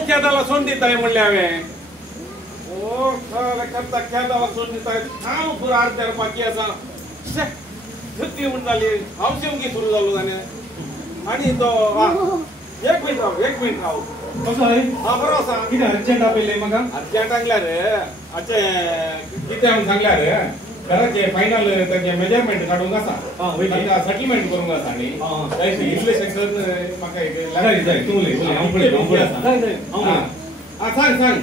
खेदाला सोड दिताय म्हणले हांवें ओ करता खेदाला सोड दिताय हांव पुरो अर्ध्यार बाकी आसा झुट्टी म्हण जाली हांव शेवंगी सुरू जालो जाल्यार आनी तो एक मिनिट राव कसो आहे हा बरो आसा कितें अर्जंट आपयले म्हाका अर्जंट सांगल्यार आचे कितें म्हण सांगल्यार घराचे फायनल ताचे मेजरमेंट काडूंक आसा ताका सेटलमेंट करूंक आसा न्ही ताका इन्फ्लेशन म्हाका एक जाय तूं उलय हांव पळय आसा सांग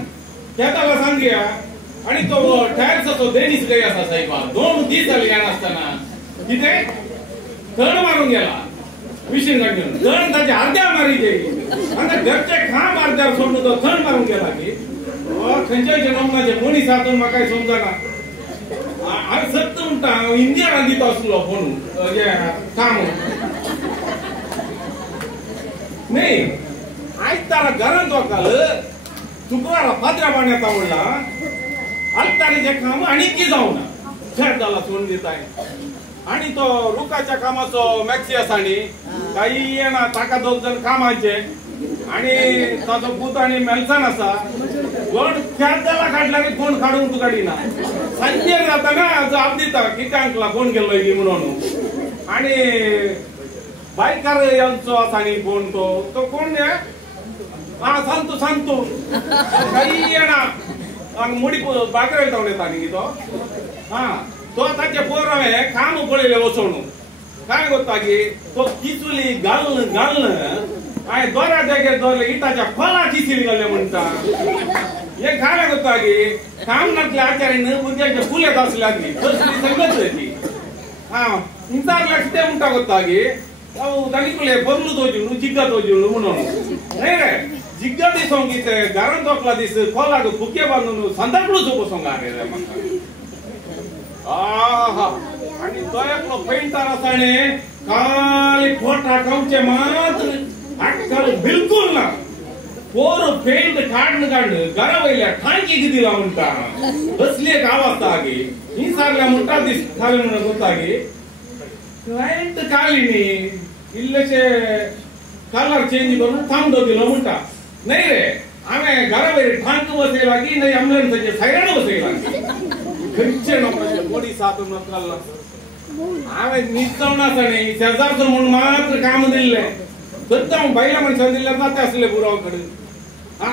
केदाला सांग या आणि तो टॅक्साचो देणीस गय आसा साहेबा 2 दीस जाले आसतना कितें तण मारून गेला मिशीन घेऊन तण ताचे अर्ध्या मारी गेली आणि घरचे खांब अर्ध्यार सोडून तो तण मारून गेला की खंयच्याचे नमनाचे मनीस हातून म्हाका समजना हांवें सत्त म्हणटा इंडिया रांदीत आसलो म्हणून काम न्ही आयतारा घरांत वकाल शुक्रारा फादरा बाण येता म्हणला आयतारीचे काम आनीक जावना शेत जाला सोडून दिताय आणि तो रुखाच्या कामाचो मॅक्सी आसा न्ही काही येना ताका 2 जण कामाचे आणि ताचो पूत आणि मेल्सन आसा कोण खेळ जाला काडला की कोण काडूंक तू काडिना सांजे जाता ना जबाब दिता कित्यांकला कोण गेलो की म्हणून आणि बायकार यांचो आसा न्ही कोण तो कोण हा सांगतो काही येना आणि मुडी बाकर येता येता न्ही तो हा तो ताचे पोर हांवें काम पळयलें वचोन काय कोत्ता की तो किचुली घालन हांवें दोऱ्या जाग्यार दवरले इटाच्या खोला चिसिली घाल्ले म्हणटा हे काय कोत्ता की काम नासले आचार्यान भुरग्यांचे फुलेत आसल्यात न्ही तसली संगत ती हा इंचारल्या कितें म्हणटा कोत्ता की ताणी फुले बरलू तोजून जिग्गा तोजून म्हणून न्ही रे जिग्गा दिसोंक कितें घरांत वकला दीस खोलाक फुके बांदून संदापडूच बसोंक रे म्हाका आणि तो एकलो पेंटर आसा न्ही काली फोटा कावचे मात्र आजकाल बिलकुल ना पोर पेंट काढण घरा वयल्या ठांकीक दिला म्हणटा कसली एक आवाज गी ही सारल्या म्हणटा दीस खाली म्हणून कोत्ता गी पेंट काली न्ही इल्लेशे कलर चेंज करून थांबडो दिलो म्हणटा नाही रे हांवें घरा वयर ठांक बसयला की नाही एम्बुलन्साचे सायरन बसयला खंयचे नोकराचे बडी सात नोकराला हांवें निजवण आसा न्ही शेजारचो म्हणून मात्र काम दिल्लें सद्दां हांव बायल्या मनशान दिल्ल्यार जाता आसलें पुराव कडेन हा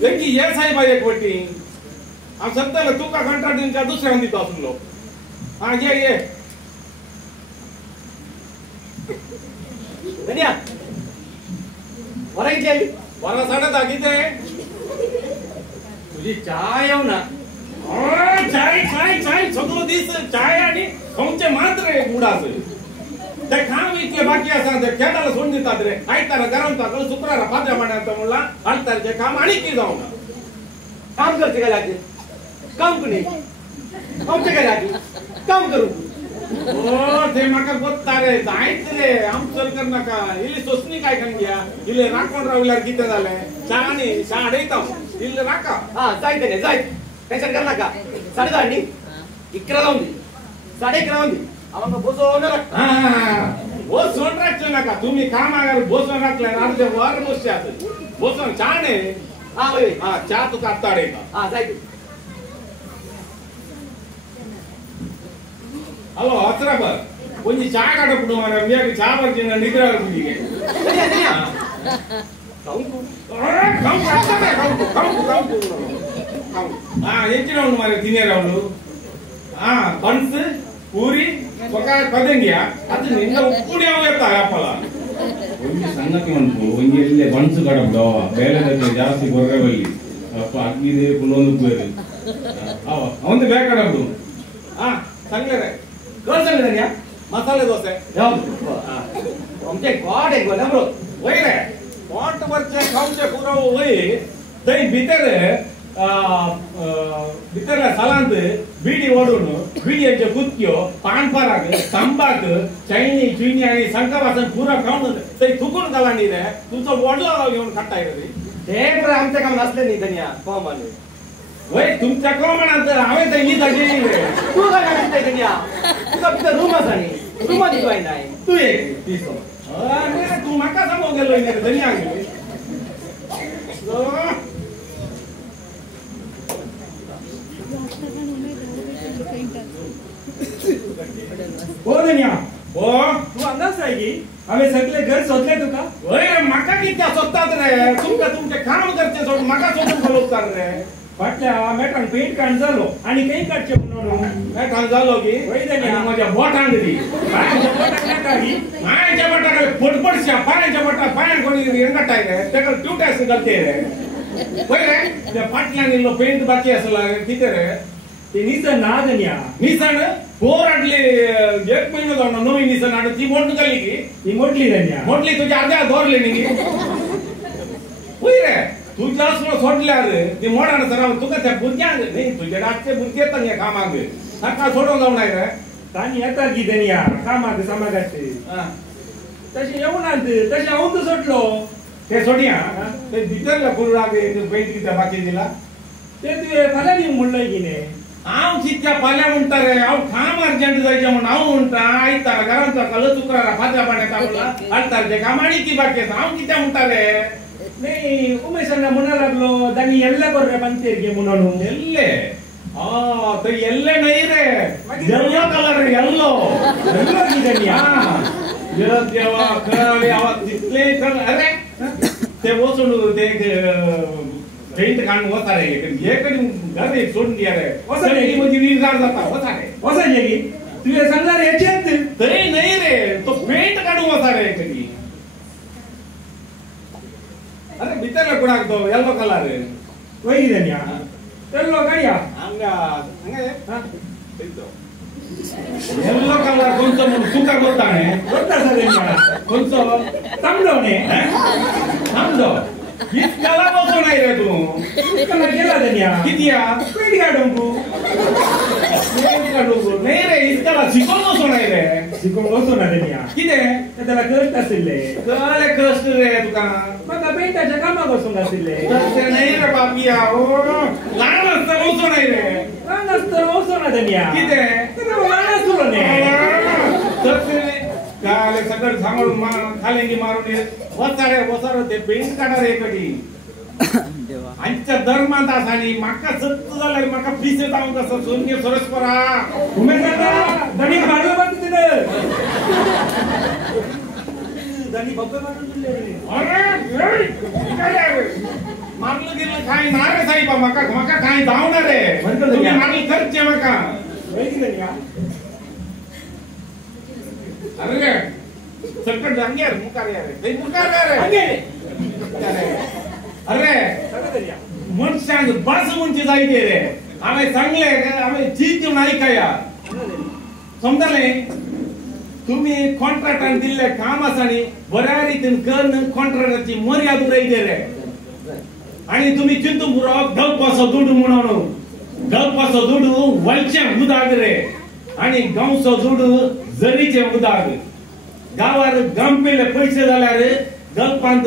देखी हे साहेबा एक फावटी हांव सद्दां तुका कंट्राक्ट दिवच्या दुसऱ्यांक दिता आसलो हा ये धन्या वरांचे वरा साडे कितें तुझी चाय येवना चाय सगळो दीस चाय आणि खंयचे मात्र उडास ते काम इतके बाकी आसा ते खेळाला सोडून दितात रे आयतारा घरांत ताका शुक्रारा फादरा मांडायचा म्हणला आयतारचे काम आनी कितें जावना काम करचे काय लागते काम कोणी आमचे काय लागते काम करू ते म्हाका कोत्ता रे जायत रे आमचो करनाका इल्ली सोसणी काय खंय इल्ले राखण रावल्यार कितें जालें शाळांनी शाळा डयता इल्ले नाका हा जायते न्ही जायत टेंशन कर नाका 10:30 न्ही 11 जावन दी 11:30 जावन दी आमकां बसोवन बसोवन राखचो नाका तुमी कामार बसोवन राखल्यार अर्दे वर बसच्यात बसोवन च्या न्ही हा वय हा च्या तुका आत्ता हाडयता हा जायत हॅलो अचराबर कोणी च्या काडप न्हू मारे मी च्या भरची निद्रा तुमी ಹೆಚ್ಚು ರೌಂಡ್ ಮಾರೆ ತಿನ್ನೇ ರೌಂಡ್ ಬನ್ಸ್ ಪೂರಿ ಕದಂಗಿಯ ಅದು ನಿನ್ನ ಉಪ್ಪುಡಿ ಹೋಗ್ತಾ ಅಪ್ಪಲ ಒಂದು ಸಂಗತಿ ಉಂಟು ಒಂದು ಇಲ್ಲೇ ಬನ್ಸ್ ಕಡಬ್ದು ಬೇರೆ ಜಾಸ್ತಿ ಗೊರ್ರೆ ಬಲ್ಲಿ ಅಪ್ಪ ಅಗ್ಗಿದೆ ಕುಲೊಂದು ಬೇರೆ ಅವಂದು ಬೇಕಾಡಬ್ದು ಸಂಗ್ಲರೆ ಕಳ್ಸಂಗಿದನ್ಯಾ ಮಸಾಲೆ ದೋಸೆ ಯಾವುದು आमचे गोड एक गोड बरो वय रे पोट वरचे खावचे पुराव वय थंय भितर भितरल्या सालांत बिडी ओडून बिडयेच्यो कुत्क्यो पानपाराक तांबाक चैनी चुईनी आनी संका वासन पुरो खावन थंय थुकून घाला न्ही रे तुजो वडलो घेवन काडटाय रे ते बरें आमचें काम नासलें न्ही धन्या पळोवपाक वय तुमच्या कोमणात हांवें थंय न्हिद गेली रे तू काय म्हणताय धन्या तुका भितर रूम आसा न्ही रूमात दिवाय नाही तू एक पिसो अरे तू म्हाका सांगो गेलो रे धन्या गेली हो धन्या हो तू अंदाज आहे की हांवें सगळे घर सोदले तुका वय म्हाका कित्या सोदतात रे तुमकां तुमचें काम करचें सोडून म्हाका सोदून घालतात रे फाटल्या मेटान पेंट काण जालो आणि काही काडचे म्हणून काय काम जालो की वय धन्या माझ्या बोटांक दी पायांच्या पोटाक नाका ही पायांच्या बोटाक फडफडश्या पायांच्या बोटाक पायां कोणी हेंगाटाय रे तेका ट्युटास घालते रे वय रे त्या फाटल्यान इल्लो पेंट बाकी आसला कितें रे ते निसं ना धन्या निसण पोर हाडली 1 महिनो जावन नवी निसण हाडून ती मोड जाली की ती मोडली धन्या मोडली तुझ्या अर्ध्या दौरली न्ही वय रे तुझ्या असलो सोडल्यार ती मोडान सर तुका त्या भुरग्यांक न्ही तुझे रातचे भुरगे येतात ह्या कामाक ताका सोडून जावं नाही रे ताणी येता की धन्या कामाक समाजाचे तशें येवनात तशें हांव तू सोडलो ते सोडया ते भितरला फुलराक पेंट कित्या बाकी दिला ते तुवें फाल्यां दिवंक म्हणलोय की न्ही हांव चित्त्या फाल्यां म्हणटा रे हांव काम अर्जंट जायचें म्हण हांव म्हणटा आयतारा घरांत सकाळ शुक्रारा फातऱ्या पाण्यात म्हणला आयतारचे काम आनी ती बाकी आसा हांव कित्या म्हणटा रे नाही उमेशांना म्हणा लागलो दानी ಎಲ್ಲ ಕೊರ್ರೆ ಬಂತಿರ್ಗೆ ಮುನೋನು ಎಲ್ಲೆ तो ಎಲ್ಲೆ नहीं रे येलो कलर येलो येलो किदनिया येलो देवा कळले आवाज दिसले तर अरे ते वसून ते पेंट काढून वसारे हे कधी घर एक सोडून दिया रे वसारे म्हणजे निर्धार जाता वसारे वसारे की तुझे सांगणार याच्यात तरी नाही रे तो पेंट काढून वसारे कधी अरे भीतर कुणाक तो येलो कलर वही धन्या येलो गाडिया हंगा येलो कलर कोणतो म्हणून तुका गोताणे गोता धन्या कोणतो तांबडवणे थांबलो इतकाला बसू नाही रे तू इतकाला गेला धन्या कितीया पेट काढून तू नाही रे इतकाला शिकून बसू नाही रे शिकून बसू ना धन्या किती त्याला कष्ट आसिल्ले कळले कष्ट रे तुका म्हाका पेंटाच्या कामाक वचूंक आसिल्ले तसे नाही रे बापिया ओ लहान असता बसू नाही रे ल्हान आसतना वचूं ना धन्या किती ल्हान आसलो न्ही काले सगळं सांभाळून खालेंगी मारून वसारे ते पेंट काढा रे कधी आमच्या धर्मात असा आणि माका सत्त झाल्यार माका फीस येता कसं सोन्य सरस्परा उमेश काका धनी मारलं बंद तिथे धनी बब्बे मारून दिले अरे मारलं गेलं काय ना रे साहेब माका काय धावणार रे तुम्ही मारलं खर्च माका अरे सकट जांग्यार मुकार रे ते मुकार रे अरे मनशांक बस म्हणचे जायचे रे आम्ही सांगले आम्ही चीज नाही काय समजले तुम्ही कॉन्ट्रॅक्टान दिल्ले काम आसा न्ही बऱ्या रितीन करून कॉन्ट्रॅक्टाची मर्यादा उरयते रे आणि तुम्ही चिंतू पुरो गलपासो दुडू म्हणून गलपासो दुडू वलचे उदाग रे आणि गांवचो दुडू जरीचे उदाग गावात गंपेले पैसे जाल्यार गलपांत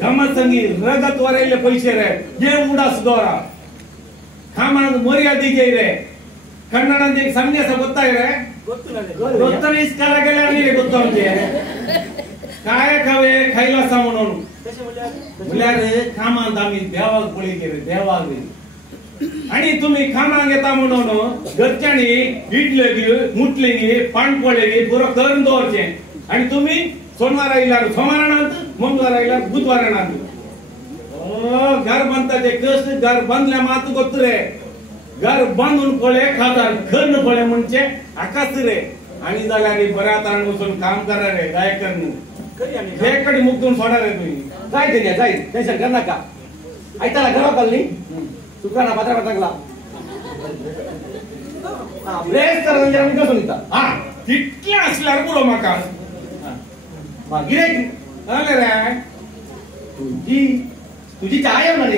गमसंगी रगत वरायले पैसे रे हे उडास दोरा कामांत मर्यादा घे रे कन्नडांत एक संदेश गोत्ताय रे गोत्तन इस्काला गेल्यार न्ही रे गोत्तो आमचे काय खावे खायला सा म्हणून म्हळ्यार कामांत आमी देवाक पळय रे देवाक आणि तुम्ही कामांक येता म्हणून घरच्यांनी इडले मुटले पाणपोळे पुरो करून दवरचे आणि तुम्ही सोमवार आयल्यार सोमारानात मंगळवार आयल्यार बुधवारानात घर बांधता कष्ट घर बांधल्या मात गोत रे घर बांधून पळे खातात खर्ण पळे म्हणजे आकाश रे आणि जाल्यार बऱ्या तरान बसून काम करा रे गायकन हे कडे मुक्तून सोडा रे तुम्ही जाय धन्या जाय टेन्शन कर नाका आयताला घरा पाल न्ही शुक्राना पात्रा पात्राकला ब्रेस तर म्हणजे आम्ही कसं निघता हा तितले असल्यार पुरो म्हाका गिरेक अरे रे तुझी चाय आहे म्हणे